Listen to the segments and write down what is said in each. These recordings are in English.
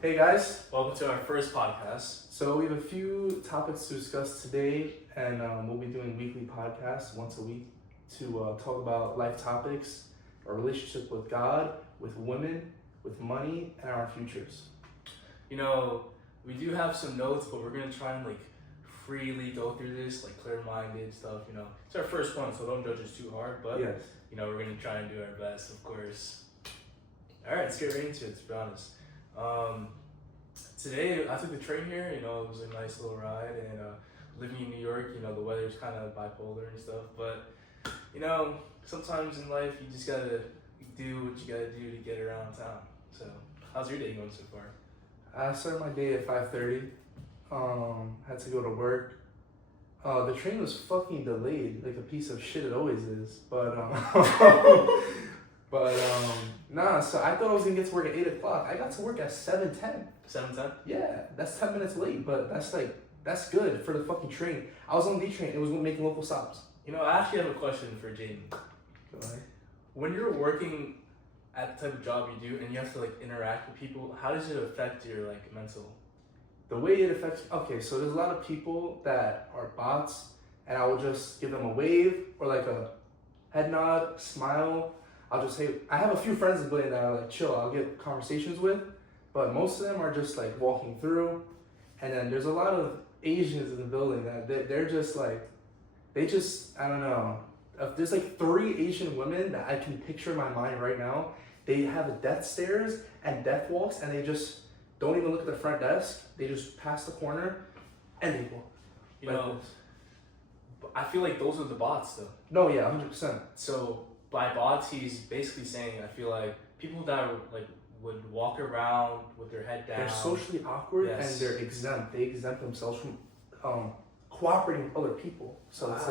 Hey guys, Welcome to our first podcast. so we have a few topics to discuss today, and we'll be doing weekly podcasts once a week to talk about life topics, our relationship with God, with women, with money, and our futures. You know, we do have some notes, but we're gonna try and freely go through this, clear-minded stuff. You know, it's our first one, so don't judge us too hard. But Yes. we're gonna try and do our best, of course. All right, let's get right into it. To be honest, today I took the train here. You know, it was a nice little ride, and living in New York, you know, the weather's kind of bipolar and stuff. But sometimes in life you just gotta do what you gotta do to get around town. So, how's your day going so far? I started my day at 5:30. Had to go to work. The train was fucking delayed, like a piece of shit it always is. But nah. So I thought I was gonna get to work at 8 o'clock. I got to work at 7:10. 7:10. Yeah, that's 10 minutes late, but that's good for the fucking train. I was on the train. It was making local stops. You know, I actually have a question for Jaden. Go ahead. When you're working at the type of job you do and you have to interact with people, how does it affect your mental? The way it affects, okay, so there's a lot of people that are bots, and I will just give them a wave or like a head nod, smile. I'll just say, I have a few friends in the building that are chill, I'll get conversations with, but most of them are just walking through. And then there's a lot of Asians in the building that they're just I don't know. If there's 3 Asian women that I can picture in my mind right now, they have death stares and death walks, and they just don't even look at the front desk. They just pass the corner and they walk. You know, I feel like those are the bots though. No, yeah, 100%. So by bots, he's basically saying, I feel like people that would walk around with their head down. They're socially awkward, Yes. and they're exempt. They exempt themselves from cooperating with other people. So it's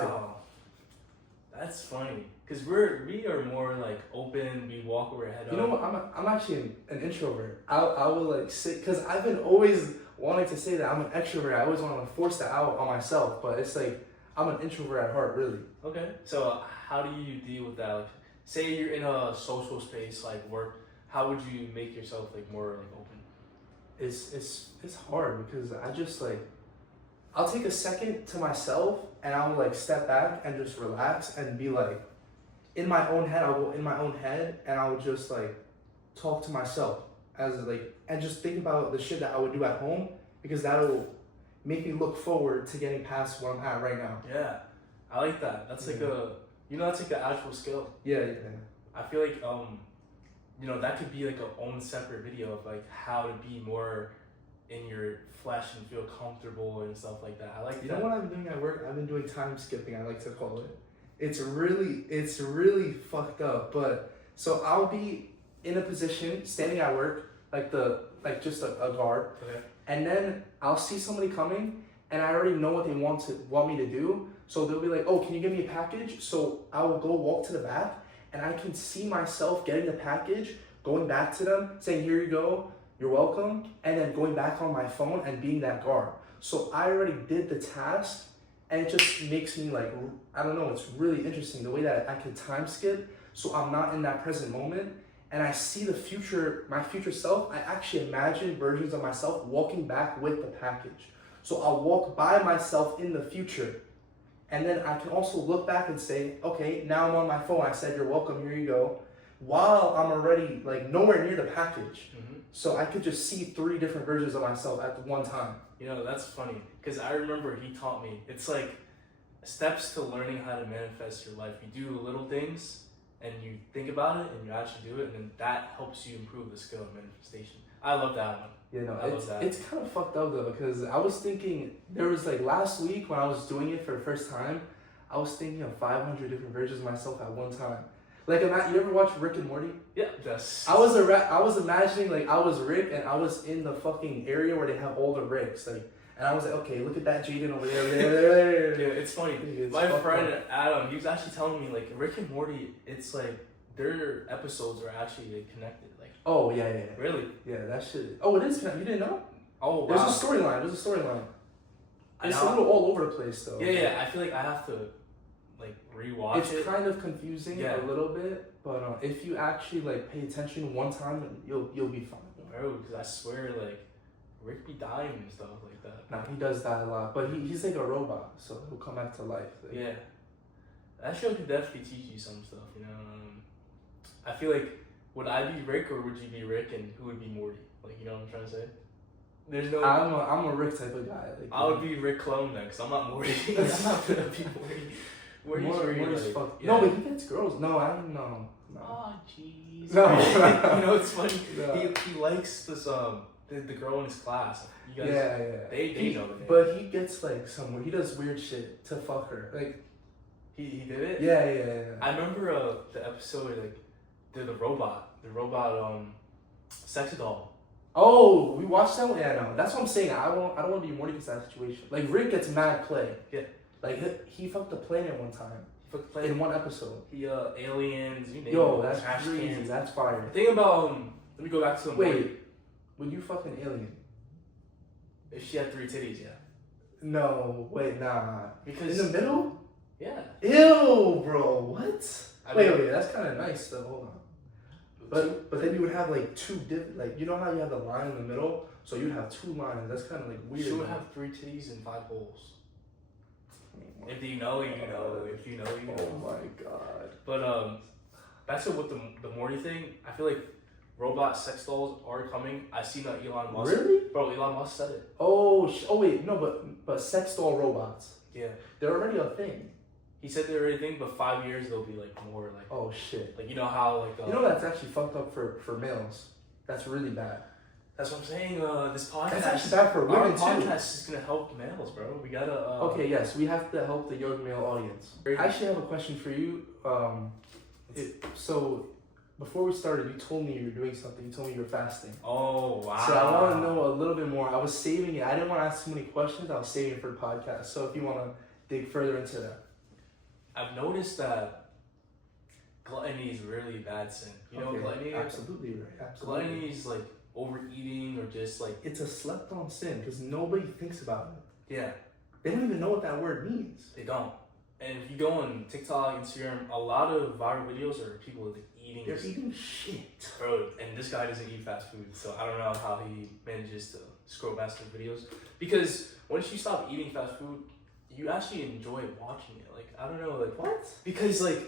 that's funny. Because we are more open, we walk with our head up. you know what? I'm actually an introvert. I will say, because I've been always wanting to say that I'm an extrovert. I always want to force that out on myself, but it's I'm an introvert at heart, really. Okay. So how do you deal with that? Say you're in a social space like work. How would you make yourself more open? It's hard because I just I'll take a second to myself, and I'll step back and just relax and be in my own head. I'll go in my own head, and I'll just talk to myself as and just think about the shit that I would do at home, because that'll make me look forward to getting past where I'm at right now. Yeah, I like that. That's that's an actual skill. Yeah. I feel that could be a own separate video of how to be more in your flesh and feel comfortable and stuff like that. I like You that. know what I've been doing at work? I've been doing time skipping, I like to call it. It's really fucked up. But so I'll be in a position standing at work, just a guard, Okay. and then I'll see somebody coming, and I already know what they want me to do. So they'll be like, "Oh, can you give me a package?" So I will go walk to the back, and I can see myself getting the package, going back to them, saying, "Here you go, you're welcome," and then going back on my phone and being that guard. So I already did the task, and it just makes me I don't know, it's really interesting the way that I can time skip, so I'm not in that present moment, and I see my future self. I actually imagine versions of myself walking back with the package. So I'll walk by myself in the future, and then I can also look back and say, okay, now I'm on my phone, I said, "You're welcome, here you go," while I'm already nowhere near the package. Mm-hmm. So I could just see 3 different versions of myself at one time. You know, that's funny because I remember he taught me. It's steps to learning how to manifest your life. You do little things and you think about it and you actually do it, and then that helps you improve the skill of manifestation. I love that one. You know, I love that. It's kind of fucked up though, because I was thinking, there was last week when I was doing it for the first time, I was thinking of 500 different versions of myself at one time. You ever watch Rick and Morty? Yeah, that's. I was imagining I was Rick, and I was in the fucking area where they have all the Ricks, and I was okay, look at that Jaden over there. Yeah, it's funny. It's My friend Adam, he was actually telling me Rick and Morty. It's their episodes are actually connected. Oh yeah. Really? Yeah, that shit. Oh, it is connected. You didn't know? Oh wow. There's a storyline. It's a little all over the place though. Yeah. I feel I have to rewatch it. It's kind of confusing Yeah. a little bit, but if you actually pay attention one time, you'll be fine. bro, because I swear, like, Rick be dying and stuff like that. Nah, he does that a lot, but he's like a robot, so he'll come back to life. Like, Yeah. That show could definitely teach you some stuff, you know. I feel like, would I be Rick or would you be Rick, and who would be Morty? Like, you know what I'm trying to say? There's no. I'm a Rick type of guy. Like, I would be Rick clone then, cause I'm not Morty. I'm not gonna be Morty. Morty's like, fuck. yeah. No, but he gets girls. No, I don't know. No. Oh jeez. No. You know it's funny. No. He likes this the girl in his class. You guys, Yeah. They know the name. But he gets like somewhere. He does weird shit to fuck her. Like. He did it. Yeah. I remember the episode like the robot sex doll. Oh, we watched that one. Yeah, no, that's what I'm saying. I don't want to be Morty in that situation. Like Rick gets mad play. Yeah. Like he fucked the planet one time. He fucked the planet in one episode. He aliens. You name Yo, it, that's trash crazy. cans. That's fire. The thing about let me go back to the Morty. Wait, would you fuck an alien? If she had 3 titties, yeah. No, wait, nah. Because in the middle? Yeah. Ew, bro. What? I mean, wait. That's kind of nice though. Hold on. But then you would have like two like you know how you have the line in the middle, so you'd have 2 lines. That's kind of like weird. She would have 3 titties and 5 holes. If you know, you know. If you know, you know. Oh my god. But back to what the Morty thing. I feel like robot sex dolls are coming. I seen that Elon Musk. Really? Bro, Elon Musk said it. Oh wait, no, but sex doll robots. Yeah. They're already a thing. He said they're already a thing, but 5 years they'll be like more like. Oh shit. Like you know how like. You know that's actually fucked up for males. That's really bad. That's what I'm saying. This podcast. That's actually bad for Our women too. podcast is gonna help males, bro. We gotta. Okay, yes, we have to help the young male audience. I actually have a question for you. So, before we started, you told me you were doing something. You told me you were fasting. Oh wow. So I want to know a little bit more. I was saving it. I didn't want to ask too many questions. I was saving it for the podcast. So if you want to dig further into that. I've noticed that gluttony is really bad sin. You know what gluttony is? Absolutely right. Absolutely. Gluttony is like overeating or just like. It's a slept on sin because nobody thinks about it. Yeah. They don't even know what that word means. They don't. And if you go on TikTok, Instagram, a lot of viral videos are people like eating. They're eating shit. Bro, and this guy doesn't eat fast food, so I don't know how he manages to scroll past the videos. Because once you stop eating fast food, you actually enjoy watching it. Like, I don't know, like, What? because, like,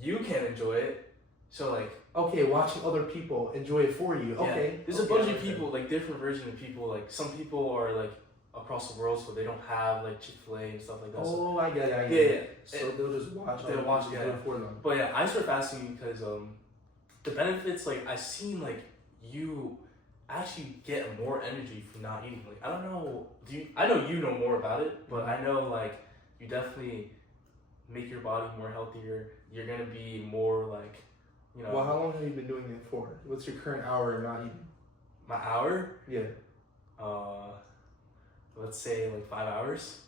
you can enjoy it, so, like... Okay, watching other people enjoy it for you. Okay. Yeah, there's a bunch of people, like, different versions of people. Like, some people are, like, across the world, so they don't have, like, Chick-fil-A and stuff like that. Oh, I get it. Yeah. So they'll just watch. They'll watch, it for them. But, yeah, I started fasting because, the benefits, like, I seen, like, you actually get more energy from not eating. Like, I don't know, I know you know more about it, but I know, like, you definitely make your body more healthier. You're gonna be more, like, you know. Well, how long have you been doing it for? What's your current hour of not eating? My hour? Yeah. Let's say, like, 5 hours.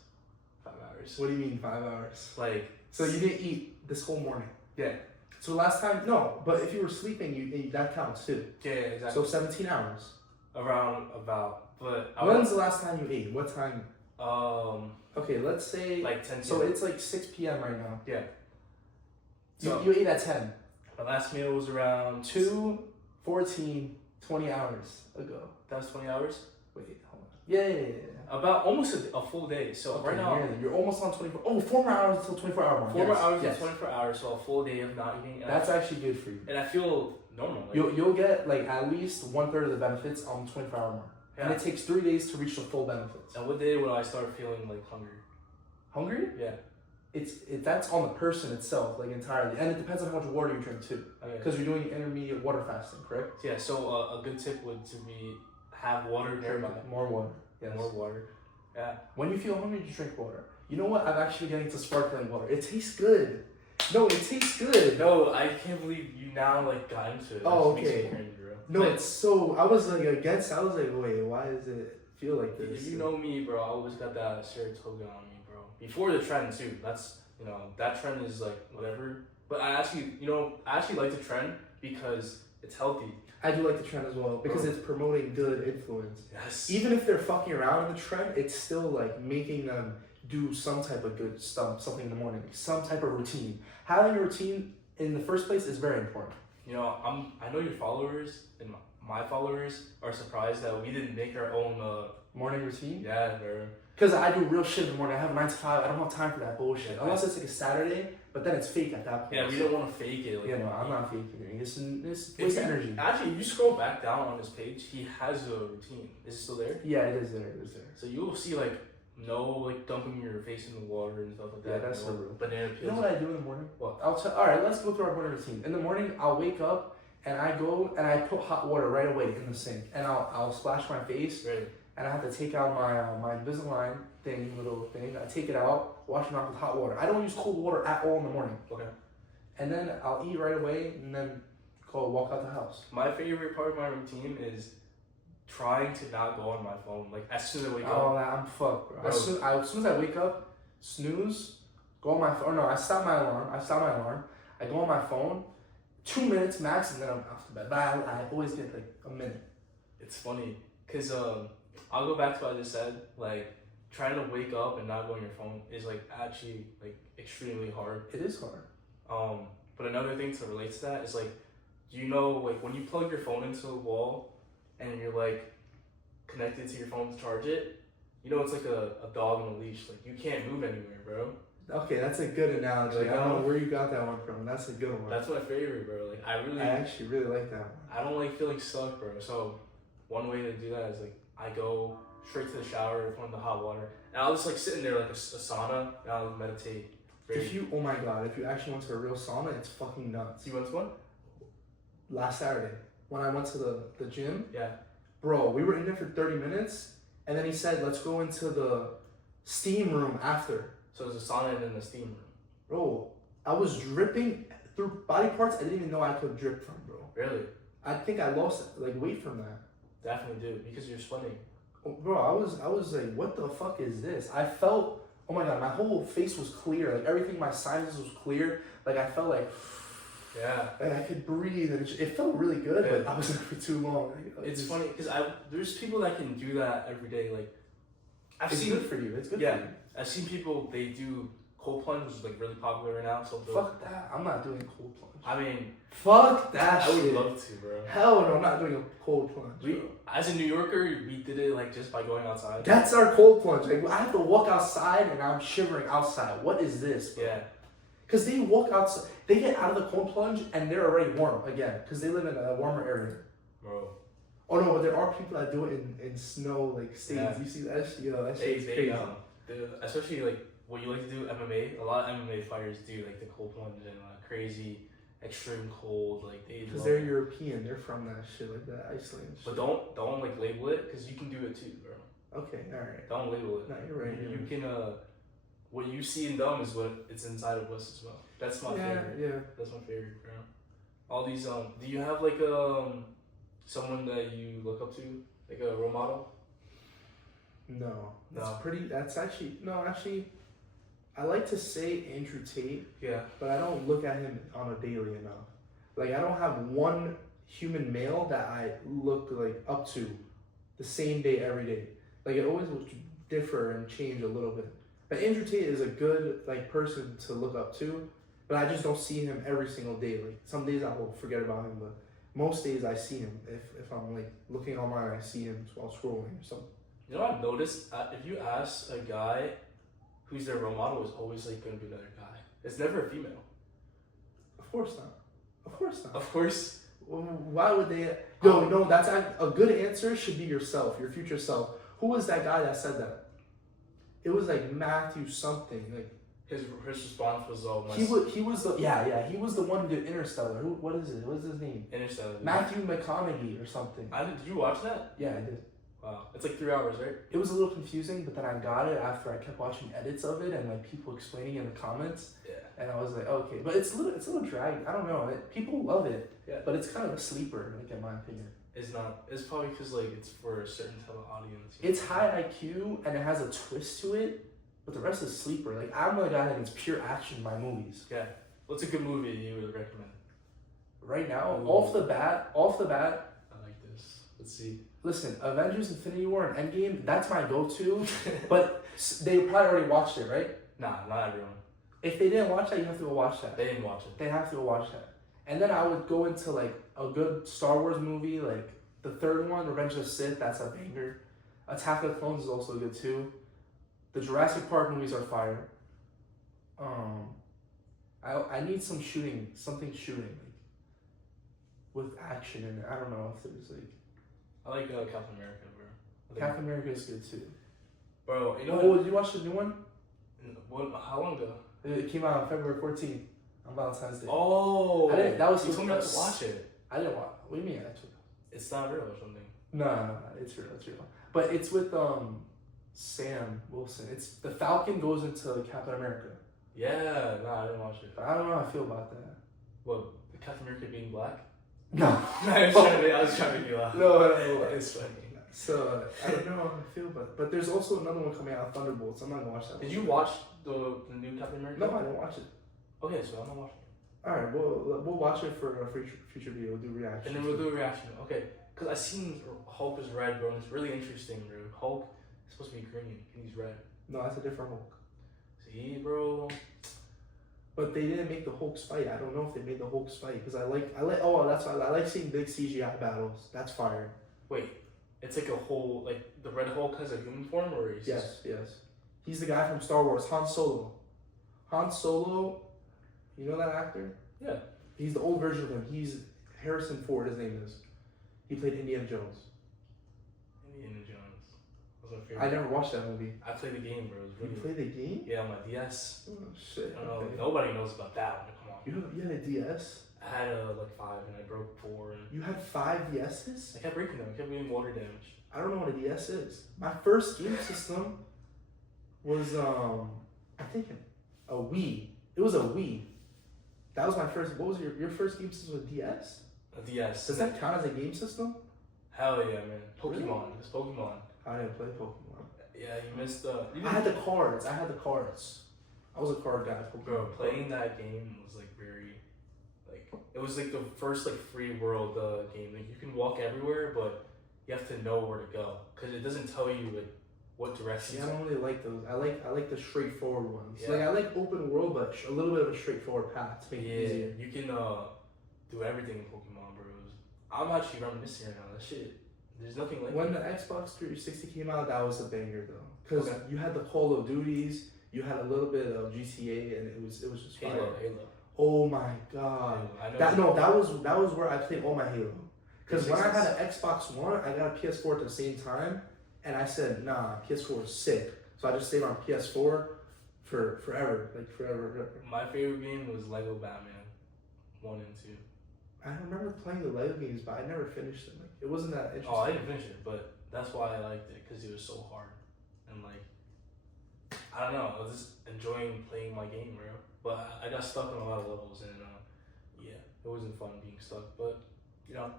5 hours. What do you mean 5 hours? Like. So you didn't eat this whole morning? Yeah. So last time, no, but if you were sleeping, you that counts too. Yeah, exactly. So 17 hours. Around about, but. When's the last time you ate? What time? Okay, let's say. Like 10 p.m. So it's like 6 p.m. right now. Yeah. So you ate at 10. My last meal was around 2, 14, 20 hours ago. That was 20 hours? Wait, hold on. Yeah. About almost a full day. So okay, right now. You're almost on 24. Oh, 4 more hours until 24 hour mark. 4 more hours and 24 hours, so a full day of not eating. That's actually good for you. And I feel normal. Like, You'll get like at least 1/3 of the benefits on the 24 hour mark. yeah. And it takes 3 days to reach the full benefits. And what day would I start feeling like hungry? Hungry? Yeah. That's on the person itself, like entirely, and it depends on how much water you drink too. Okay. Because you're doing intermediate water fasting, correct? Yeah. So a good tip would to be have water nearby. More water. Yes. More water. Yeah. When you feel hungry, just drink water. You know what? I'm actually getting to sparkling water. It tastes good. No, it tastes good. No, I can't believe you now like got into it. Oh, That just okay. makes me cringe, bro. No, But it's so. I was like against. I was like, wait, why does it feel like this? if you know me, bro, I always got that Saratoga on me, bro. Before the trend too. That's that trend is like whatever. But I actually like the trend because it's healthy. I do like the trend as well because it's promoting good influence. Yes. Even if they're fucking around in the trend, it's still like making them do some type of good stuff, something in the morning, some type of routine. Having a routine in the first place is very important. I know your followers and my followers are surprised that we didn't make our own. Morning routine? Yeah, bro. Because I do real shit in the morning. I have a 9 to 5. I don't have time for that bullshit. Unless it's like a Saturday, but then it's fake at that point. Yeah, we don't want to fake it. Like, Yeah, no, I'm not faking it. It's waste of energy. Actually, if you scroll back down on his page, he has a routine. Is it still there? Yeah, it is there. It is there. So you will see like no like dumping your face in the water and stuff like that. Yeah, that's so real. Banana peels. You know what I do in the morning? What? All right, let's go through our morning routine. In the morning, I'll wake up and I go and I put hot water right away in the sink, and I'll splash my face. Right. And I have to take out my Invisalign little thing. I take it out, wash it off with hot water. I don't use cold water at all in the morning. Okay. And then I'll eat right away and then go walk out the house. My favorite part of my routine is trying to not go on my phone. Like as soon as I wake up. Oh, I'm fucked, bro. As soon as I wake up, snooze, go on my phone. No, I stop my alarm. I go on my phone, 2 minutes max, and then I'm off to bed. But I always get like a minute. It's funny, cause I'll go back to what I just said. Like trying to wake up and not go on your phone is like actually like extremely hard. It is hard. But another thing to relate to that is like, you know, like when you plug your phone into the wall and you're like connected to your phone to charge it, you know, it's like a dog on a leash. Like you can't move anywhere, bro. Okay, that's a good analogy. Like, I don't know where you got that one from. That's a good one. That's my favorite, bro. Like I actually really like that one. I don't like feeling stuck, bro. So one way to do that is like I go straight to the shower, put in the hot water, and I'll just like sit in there like a sauna and I'll meditate. Oh my god, if you actually went to a real sauna, it's fucking nuts. You went to one? Last Saturday, when I went to the gym, yeah, bro, we were in there for 30 minutes, and then he said, let's go into the steam room after. So there's a sauna and then the steam room. Bro, I was dripping through body parts I didn't even know I could drip from, bro. Really? I think I lost like weight from that. Definitely do, because you're sweating. Oh, bro, I was like, what the fuck is this? I felt, oh my god, my whole face was clear. Like everything, my sinuses was clear. Like I felt like, yeah, and I could breathe, and it felt really good. Yeah. But I was there for too long. It's funny because there's people that can do that every day. Like It's good for you. It's good yeah, for you. I've seen people, they do cold plunge, which is like really popular right now. So Fuck that. I'm not doing cold plunge. I mean, fuck that I would shit. love to, bro. Hell no, I'm not doing a cold plunge. We, as a New Yorker, we did it like just by going outside. That's our cold plunge. Like I have to walk outside and I'm shivering outside. What is this, bro? Yeah. Because they walk outside, they get out of the cold plunge and they're already warm again. Because they live in a warmer area. Bro. Oh no, but there are people that do it in snow like states. Yeah. You see that shit? Yo, that shit's crazy. Especially like what you like to do, MMA. A lot of MMA fighters do like the cold plunge and crazy, extreme cold. Like they. Because they're European, they're from that shit like that Iceland. Shit. But don't like label it because you can do it too, bro. Okay, all right. Don't label it. No, you're right. You can what you see in them is what it's inside of us as well. That's my favorite. Yeah. That's my favorite, bro. All these do you have like someone that you look up to, like a role model? No. No. Actually, I like to say Andrew Tate. Yeah. But I don't look at him on a daily enough. Like I don't have one human male that I look like up to the same day every day. Like it always will differ and change a little bit. But Andrew Tate is a good like person to look up to, but I just don't see him every single day. Like some days I will forget about him, but most days I see him. If I'm like looking online, I see him while scrolling or something. You know what I've noticed? If you ask a guy who's their role model, is always like going to be another guy. It's never a female. Of course not. Of course not. Of course. Why would they? No, that's a good answer. Should be yourself, your future self. Who was that guy that said that? It was like Matthew something. Like his response was he was the one who did Interstellar. What is it? What is his name? Interstellar. Matthew McConaughey or something. Did you watch that? Yeah, I did. Wow, it's like 3 hours, right? It was a little confusing, but then I got it after I kept watching edits of it and like people explaining in the comments. Yeah. And I was like, okay, but it's a little drag. I don't know. People love it. Yeah. But it's kind of a sleeper, like in my opinion. It's not. It's probably because like it's for a certain type of audience. It's high IQ and it has a twist to it, but the rest is sleeper. Like I'm the guy that gets pure action in my movies. Yeah. What's a good movie you would recommend? Right now, Ooh. off the bat. I like this. Let's see. Listen, Avengers: Infinity War and Endgame. That's my go-to. But they probably already watched it, right? Nah, not everyone. If they didn't watch that, you have to go watch that. They didn't watch it. They have to go watch that. And then I would go into like a good Star Wars movie, like The third one, Revenge of the Sith, that's a banger. Attack of the Clones is also good too. The Jurassic Park movies are fire. I need some shooting, something shooting, like, with action in it. I don't know if there's like. I like Captain America, bro. Captain America is good too. Bro, you know. Oh, did you watch the new one? What? How long ago? It came out on February 14th on Valentine's Day. Oh. I didn't. That was. You told me not to watch it. I didn't watch. What do you mean? Actually, it's not real or something. No, it's real. It's real. But it's with Sam Wilson. It's the Falcon goes into Captain America. Yeah, I didn't watch it. I don't know how I feel about that. What? Captain America being black? No. I was trying to make you laugh. No. It's funny. So I don't know how I feel, but there's also another one coming out, Thunderbolts. I'm not gonna watch that. Did you watch the new Captain America? No, I didn't watch it. Okay, so I'm not watching it. All right, we'll watch it for a future video. We'll do reaction. And then we'll do a reaction. Okay, because I seen Hulk is red, bro. And it's really interesting, bro. Hulk is supposed to be green, and he's red. No, that's a different Hulk. See, bro. But they didn't make the Hulk's fight. I don't know if they made the Hulk's fight because I like. Oh, that's why I like seeing big CGI battles. That's fire. Wait, it's like a whole like the Red Hulk has a human form, or he's yes. He's the guy from Star Wars, Han Solo. Han Solo, you know that actor? Yeah. He's the old version of him. He's Harrison Ford. His name is. He played Indiana Jones. Indiana Jones was my favorite. I never watched that movie. I played the game, bro. It was really. You played the game? Yeah, on my DS. Oh shit. I don't know. Nobody knows about that one. Come on. You had a DS? I had like 5 and I broke 4. And You had 5 DSs? I kept breaking them. I kept getting water damage. I don't know what a DS is. My first game system was I think a Wii. It was a Wii. That was my first. What was your first game system? Was a DS? A DS. Does that count as a game system? Hell yeah, man. Pokemon. Really? It's Pokemon. I didn't play Pokemon. Yeah, you missed I had the cards. I was a card guy. Pokemon. Bro, playing that game was like very, like it was like the first like free world game. Like you can walk everywhere, but you have to know where to go because it doesn't tell you like what direction. See, I don't really like those. I like the straightforward ones. Yeah. Like I like open world, but a little bit of a straightforward path to make it easier. You can do everything in Pokemon, bro. I'm actually reminiscing right now. That shit. There's nothing like when that. the Xbox 360 came out, that was a banger though, because Okay. you had the Call of Duties, you had a little bit of GTA, and it was just fire. Halo. Oh my god, Halo. I know that was where I played all my Halo. Because when I 360s. had an Xbox One, I got a PS4 at the same time, and I said, nah, PS4 is sick. So I just stayed on PS4 for forever, like forever. My favorite game was Lego Batman 1 and 2. I remember playing the Lego games, but I never finished them. Like, it wasn't that interesting. Oh, I didn't finish it, but that's why I liked it because it was so hard and like I don't know, I was just enjoying playing my game, bro. But I got stuck on a lot of levels, and yeah, it wasn't fun being stuck. But you know,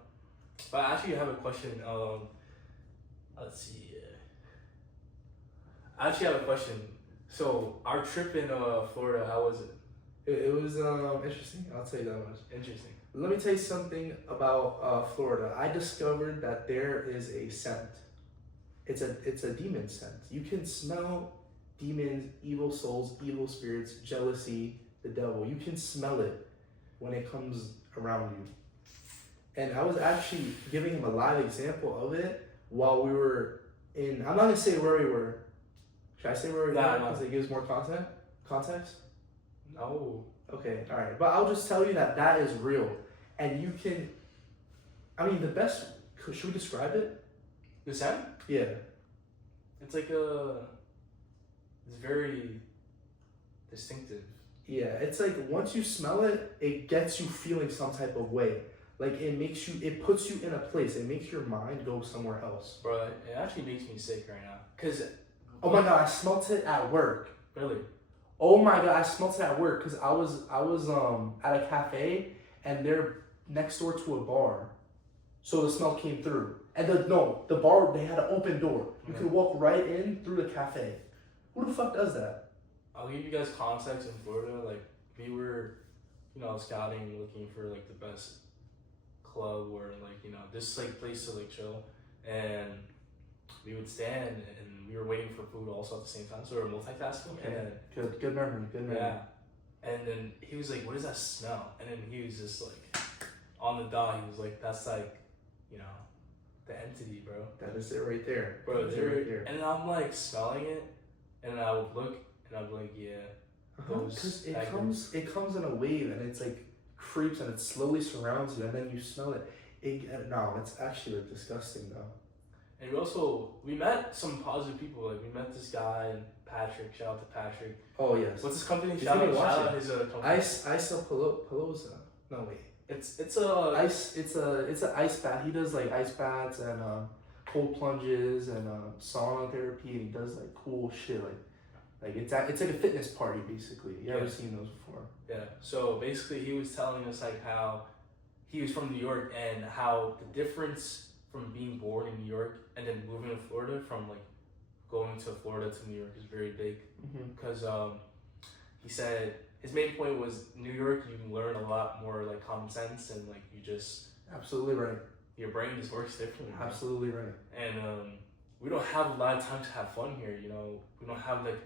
but I actually have a question. Let's see. I actually have a question. So our trip in Florida, how was it? It was interesting. I'll tell you that much. Interesting. Let me tell you something about Florida. I discovered that there is a scent. It's a demon scent. You can smell demons, evil souls, evil spirits, jealousy, the devil. You can smell it when it comes around you. And I was actually giving him a live example of it while we were in. I'm not gonna say where we were. Should I say where we were? Because it gives more context. No. Okay, all right. But I'll just tell you that is real. And you can, I mean, the best, should we describe it? The scent? Yeah. It's like it's very distinctive. Yeah, it's like once you smell it, it gets you feeling some type of way. Like it puts you in a place. It makes your mind go somewhere else. Bro, it actually makes me sick right now. Cause oh my god, I smelt it at work. Really? Oh my god, I smelt it at work because I was at a cafe and they're next door to a bar, so the smell came through. And the bar, they had an open door. You could walk right in through the cafe. Who the fuck does that? I'll give you guys context in Florida. Like we were, scouting, looking for like the best club or like this like place to like chill, and we would stand and we were waiting for food also at the same time, so we were multitasking. Okay. And then, Good memory. yeah, and then he was like, "What does that smell?" And then he was just like, on the dot, he was like, "That's like, the entity, bro. That is it right there. Bro, That's it right there. and I'm like smelling it, and I would look, and I'd be like, yeah. Because it comes in a wave, and it's like creeps, and it slowly surrounds you, and then you smell it. No, it's actually like disgusting though. And we met some positive people. Like we met this guy, Patrick. Shout out to Patrick. Oh yes. What's his company? He's Shout gonna watch out it. his company. Ice Pelosa. No wait. It's a Ice. It's an ice bath. He does like ice baths and cold plunges and sauna therapy, and he does like cool shit like it's like a fitness party basically. You ever seen those before? Yeah. So basically, he was telling us like how he was from New York and how the difference from being born in New York and then moving to Florida, from like going to Florida to New York, is very big. Because he said his main point was New York, you can learn a lot more like common sense, and like you just absolutely right. Your brain just works differently. Absolutely right. And we don't have a lot of time to have fun here. You know, we don't have like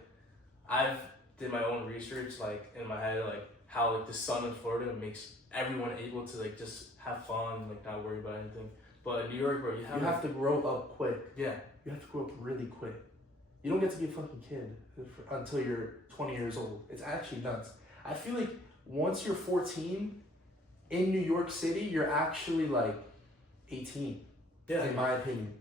I've did my own research like in my head like how like the sun in Florida makes everyone able to like just have fun, like not worry about anything. But in New York, bro, you have to grow up quick. Yeah. You have to grow up really quick. You don't get to be a fucking kid until you're 20 years old. It's actually nuts. I feel like once you're 14 in New York City, you're actually like 18. Yeah. In my opinion.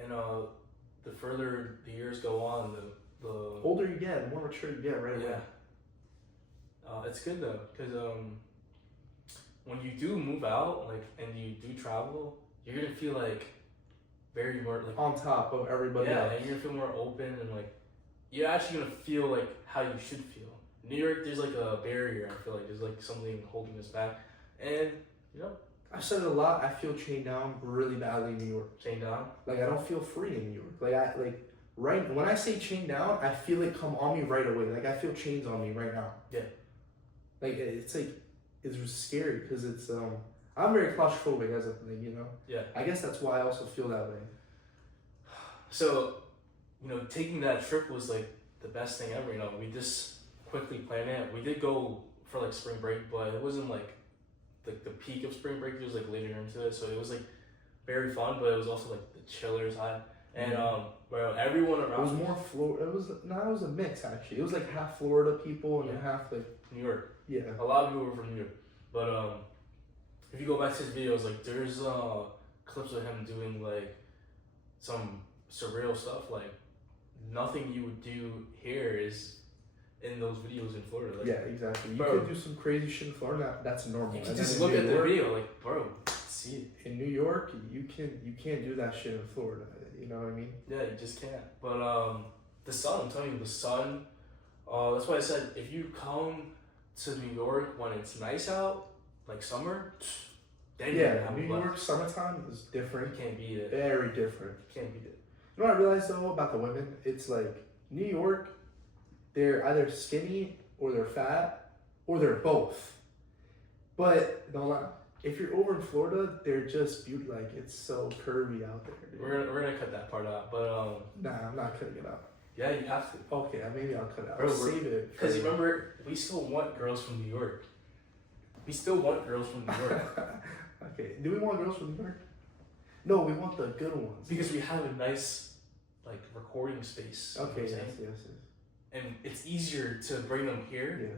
And the further the years go on, the older you get, the more mature you get, right away. Yeah. It's good though, because when you do move out, like, and you do travel, you're gonna feel like very more like on top of everybody else. Yeah, and you're gonna feel more open, and like you're actually gonna feel like how you should feel. New York, there's like a barrier. I feel like there's like something holding us back, and you know, I've said it a lot. I feel chained down really badly in New York. Chained down. Like I don't feel free in New York. Right when I say chained down, I feel it come on me right away. Like I feel chains on me right now. Yeah. Like it's scary because it's I'm very claustrophobic as a thing, you know. Yeah. I guess that's why I also feel that way. So, you know, taking that trip was like the best thing ever. You know, we just quickly planned it. We did go for like spring break, but it wasn't like the peak of spring break. It was like later into it, so it was like very fun, but it was also like the chiller's high. And bro, everyone around. It was more Florida. It was a mix actually. It was like half Florida people and then half like New York. Yeah. A lot of people were from New York, but if you go back to his videos, like there's clips of him doing like some surreal stuff, like nothing you would do here is in those videos in Florida. Like, yeah, exactly. You bro, could do some crazy shit in Florida. That's normal. You can just look at the video, like, bro, see it. In New York, you can't do that shit in Florida. You know what I mean? Yeah, you just can't. But the sun, I'm telling you, the sun. That's why I said if you come to New York when it's nice out, like summer, then New York summertime is different. You can't beat it. Very different. You can't beat it. You know what I realized though about the women? It's like New York, they're either skinny or they're fat or they're both. But if you're over in Florida, they're just beautiful. Like it's so curvy out there. Dude. We're gonna cut that part out, but nah, I'm not cutting it out. Yeah, you have to. Okay, maybe I'll cut it out. Bro, save it. Because remember, we still want girls from New York. We still want girls from New York. Okay, do we want girls from New York? No, we want the good ones. Because we have a nice, like, recording space. Okay, you know yes. And it's easier to bring them here. Yeah.